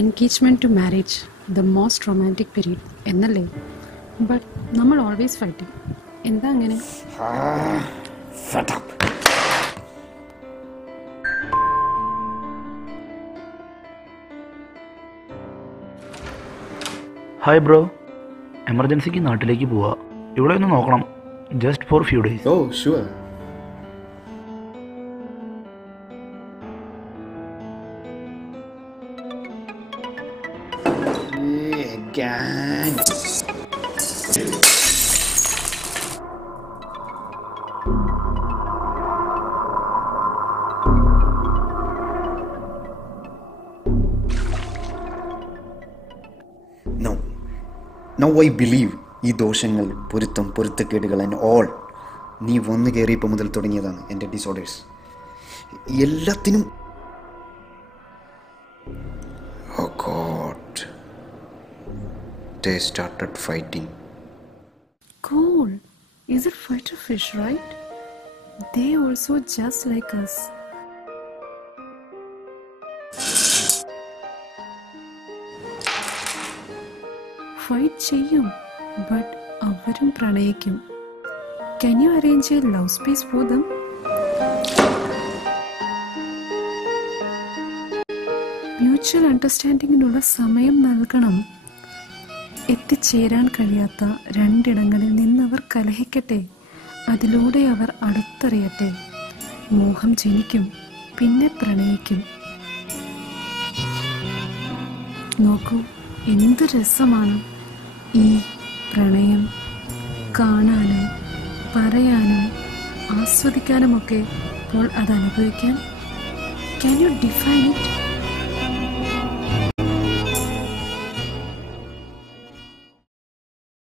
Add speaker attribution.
Speaker 1: Engagement to marriage the most romantic period എന്നല്ലേ? But നമ്മൾ always fighting എന്താ അങ്ങനെ?
Speaker 2: Shut up.
Speaker 3: ഹായ് ബ്രോ എമർജൻസിക്ക് നാട്ടിലേക്ക് പോവാ. ഇവിടെ ഒന്ന് നോക്കണം. Just for few days
Speaker 2: oh sure. Again. No. Now I believe ഈ ദോഷങ്ങൾ പൊരുത്തം പൊരുത്തക്കേടുകൾ ആൻഡ് ഓൾ നീ വന്നു കയറിയപ്പോൾ മുതൽ തുടങ്ങിയതാണ് എന്റെ ഡിസോർഡേഴ്സ് എല്ലാത്തിനും ഓ god they started fighting
Speaker 1: Cool. Is it fighter fish, right? They also just like us. Fight ചെയ്യും ബട്ട് അവരും പ്രണയിക്കും can you arrange a love space for them mutual അണ്ടർസ്റ്റാൻഡിങ്ങിനുള്ള സമയം നൽകണം എത്തിച്ചേരാൻ കഴിയാത്ത രണ്ടിടങ്ങളിൽ നിന്നവർ കലഹിക്കട്ടെ. അതിലൂടെ അവർ അടുത്തറിയട്ടെ. മോഹം ജനിക്കും പിന്നെ പ്രണയിക്കും. നോക്കൂ എന്ത് രസമാണ് ഈ പ്രണയം. കാണാനും പറയാനും ആസ്വദിക്കാനുമൊക്കെ അപ്പോൾ അത് അനുഭവിക്കാൻ. Can you define it